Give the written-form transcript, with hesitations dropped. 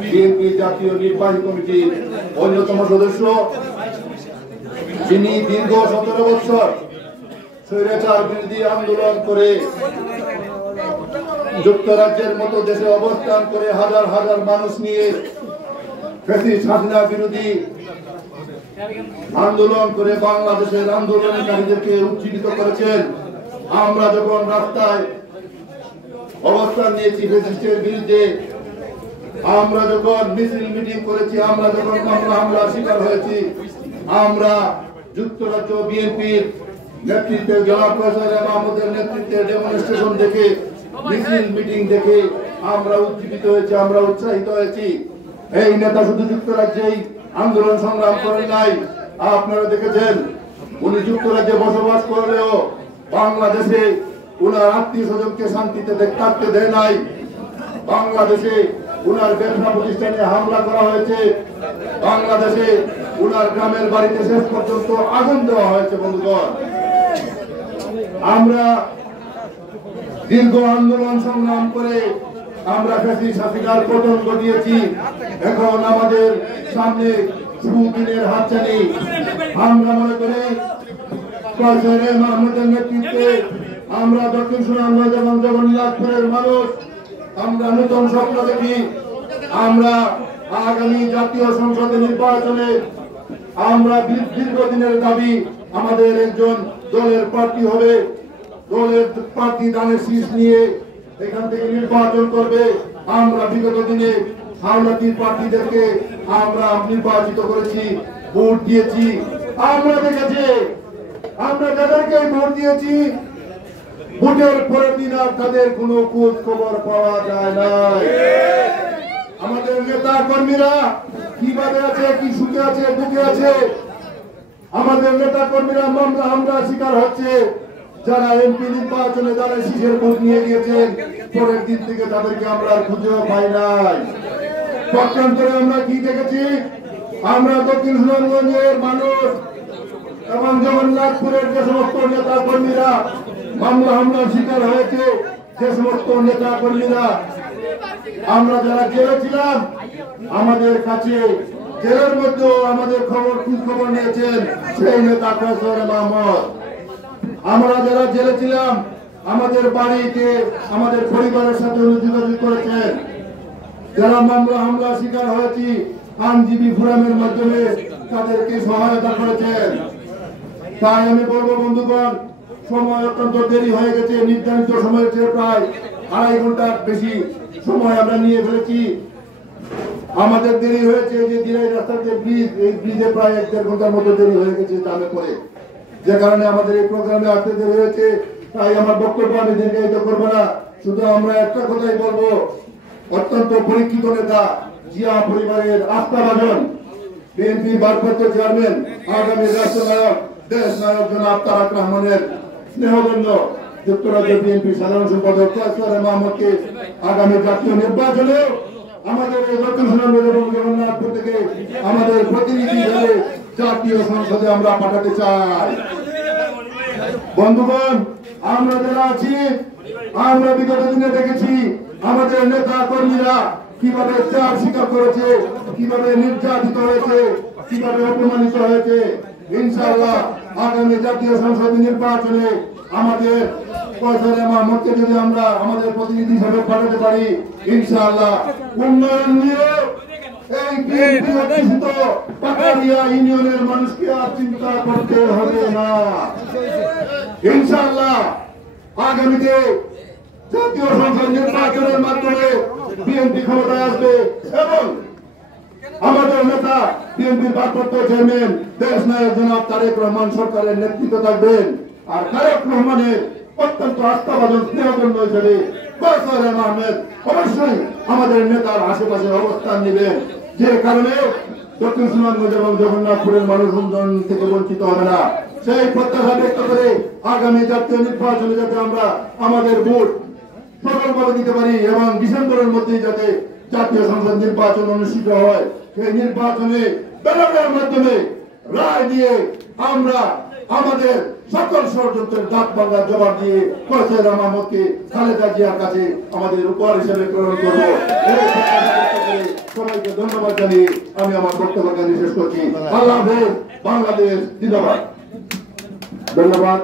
BNP জাতীয় নির্বাহী কমিটির অন্যতম সদস্য, যিনি দীর্ঘ 17 বছর স্বৈরাচার বিরোধী আন্দোলন করে যুক্তরাজ্যের মতো দেশে অবস্থান করে হাজার হাজার মানুষ নিয়ে ফ্যাসিস্ট হাসিনা বিরোধী আন্দোলন করে বাংলাদেশের আন্দোলনকারীদেরকে উজ্জীবিত করেছেন। আমরা যখন রাস্তায় অবস্থান নিয়েছি ফ্যাসিস্টের বিরুদ্ধে, আমরা যখন মিছিল মিটিং করেছি, আমরা যখন মামলা হামলার শিকার হয়েছি, আমরা যুক্তরাজ্য বিএনপির নেতৃত্বে জনাব প্রফেসর মাহমুদের নেতৃত্বে ডেমনস্ট্রেশন দেখে, মিছিল মিটিং দেখে আমরা উজ্জীবিত হয়েছি, আমরা উৎসাহিত হয়েছি। এই নেতা শুধু যুক্তরাজ্যেই আন্দোলন সংগ্রাম করেন নাই, আপনারা দেখেছেন উনি যুক্তরাজ্যে বসবাস করলেও বাংলাদেশে উনার আত্মীয় স্বজনকে শান্তিতে থাকতে দেয় নাই। বাংলাদেশে উনার ব্যবসা প্রতিষ্ঠানে হামলা করা হয়েছে, বাংলাদেশে উনার গ্রামের বাড়িতে শেষ পর্যন্ত আগুন দেওয়া হয়েছে। বন্ধুগণ, আমরা দীর্ঘ আন্দোলন সংগ্রাম করে আমরা ফ্যাসিস্ট হাসিনার পতন ঘটিয়েছি। এখন আমাদের সামনে সুদিনের হাতছানি। আমরা মনে করি প্রফেসর মাহমুদের নেতৃত্বে আমরা দক্ষিণ সুনামগঞ্জ এবং জগন্নাথপুরের মানুষ আমরা নতুন স্বপ্ন দেখি। আমরা আগামী জাতীয় সংসদ নির্বাচনে আমরা দীর্ঘদিনের দাবি, আমাদের একজন দলের প্রার্থী হবে, দলের প্রার্থী দানের শীষ নিয়ে এখান থেকে নির্বাচন করবে। আমরা বিগত দিনে হাওলাতির প্রার্থীদেরকে আমরা নির্বাচিত করেছি, ভোট দিয়েছি। আমরা দেখেছি আমরা যাদেরকে ভোট দিয়েছি, ভোটের পরের দিন আর তাদের কোনো খোঁজ খবর পাওয়া যায় না। আমাদের নেতা কর্মীরা কিভাবে আছে, কি সুখে আছে, দুঃখে আছে। আমাদের নেতা কর্মীরা মামলা হামলার শিকার হচ্ছে। যারা এমপি নির্বাচনে যারা শীষের ভোট নিয়ে গিয়েছেন, পরের দিন থেকে তাদেরকে আমরা খুঁজেও পাই নাই। পক্ষান্তরে আমরা কি দেখেছি, আমরা দক্ষিণ সুনামগঞ্জের মানুষ এবং জগন্নাথপুরের যে সমস্ত নেতা কর্মীরা মামলা হামলার শিকার হয়েছে, যে সমস্ত নেতা কর্মীরা আমরা যারা জেলে ছিলাম, আমাদের কাছে জেলের মধ্যেও আমাদের খবর খোঁজ নিয়েছেন সেই নেতা প্রফেসর মাহমুদ। আমরা যারা জেলে ছিলাম, আমাদের বাড়িতে আমাদের পরিবারের সাথে যোগাযোগ করেছেন। যারা মামলা হামলা শিকার হয়েছি, আইনজীবী ফোরামের মাধ্যমে তাদেরকে সহায়তা করেছেন। তাই আমি বলবো বন্ধুগণ, সময় অত্যন্ত দেরি হয়ে গেছে। নির্ধারিত সময়ের চেয়ে প্রায় 2.5 ঘন্টার বেশি সময় আমরা নিয়ে ফেলেছি। আমাদের দেরি হয়েছে যে দিরাই রাস্তার যে ব্রিজ, এই ব্রিজে প্রায় 1.5 ঘন্টার মতো দেরি হয়ে গেছে জামে পড়ে, যে কারণে আমাদের এই প্রোগ্রামে আসতে দেরি হয়েছে। তাই আমার বক্তব্য আমি দীর্ঘায়িত করবো না, শুধু আমরা একটা কথাই বলবো, অত্যন্ত পরীক্ষিত নেতা, জিয়া পরিবারের আস্থাভাজন, বিএনপি ভারপ্রাপ্ত চেয়ারম্যান, আগামী রাষ্ট্রনায়ক, দেশ নায়ক জনাব তারেক রহমানের স্নেহধন্য যুক্তরাজ্য বিএনপি সাধারণ সম্পাদক প্রফেসর মাহমুদকে আগামী জাতীয় নির্বাচনে আমাদের দক্ষিণ সুনামগঞ্জ এবং জগন্নাথপুর থেকে আমাদের প্রতিনিধি হিসেবে জাতীয় সংসদে আমরা পাঠাতে চাই। বন্ধুগণ, আমরা যারা আছি, আমরা বিগত দিনে দেখেছি আমাদের নেতা কর্মীরা কিভাবে ত্যাগ স্বীকার করেছে, কিভাবে নির্যাতিত হয়েছে, কিভাবে অপমানিত হয়েছে। ইনশাআল্লাহ আগামী জাতীয় সংসদ নির্বাচনে আমাদের প্রফেসর মাহমুদকে যদি আমরা আমাদের প্রতিনিধি হিসেবে পাঠাতে পারি, ইনশাআল্লাহ উন্নয়ন নিয়ে এই বিএনপি অধ্যুষিত পাকারিয়া ইউনিয়নের মানুষকে আর চিন্তা করতে হবে না। ইনশাআল্লাহ আগামীতে জাতীয় সংসদ নির্বাচনের মাধ্যমে বিএনপি ক্ষমতায় আসবে এবং আমাদের নেতা বিএনপির ভারপ্রাপ্ত চেয়ারম্যান দেশ নায়ক জনাব তারেক রহমান সরকারের নেতৃত্ব থাকবেন। আর তারেক রহমানের অত্যন্ত আস্থাভাজন স্নেহধন্য হিসেবে প্রফেসর আহমেদ অবশ্যই আমাদের নেতার আশেপাশে অবস্থান নেবেন, যে কারণে দক্ষিণ সুনামগঞ্জ এবং জগন্নাথপুরের মানুষ উন্নয়ন থেকে বঞ্চিত হবে না। সেই প্রত্যাশা ব্যক্ত করে আগামী জাতীয় নির্বাচনে যাতে আমরা আমাদের ভোট সফলভাবে দিতে পারি এবং ডিসেম্বরের মধ্যেই যাতে জাতীয় সংসদ নির্বাচন অনুষ্ঠিত হয়, সেই নির্বাচনে ব্যালটের মাধ্যমে রায় দিয়ে আমরা আমাদের সকল ষড়যন্ত্রের দাঁত ভাঙার জবাব দিয়ে কয়েছের মাহমুদকে খালেদা জিয়ার কাছে আমাদের উপহার হিসেবে প্রেরণ করবো। সবাইকে ধন্যবাদ জানিয়ে আমি আমার বক্তব্য শেষ করছি। আল্লাহ হাফেজ। বাংলাদেশ জিন্দাবাদ। ধন্যবাদ।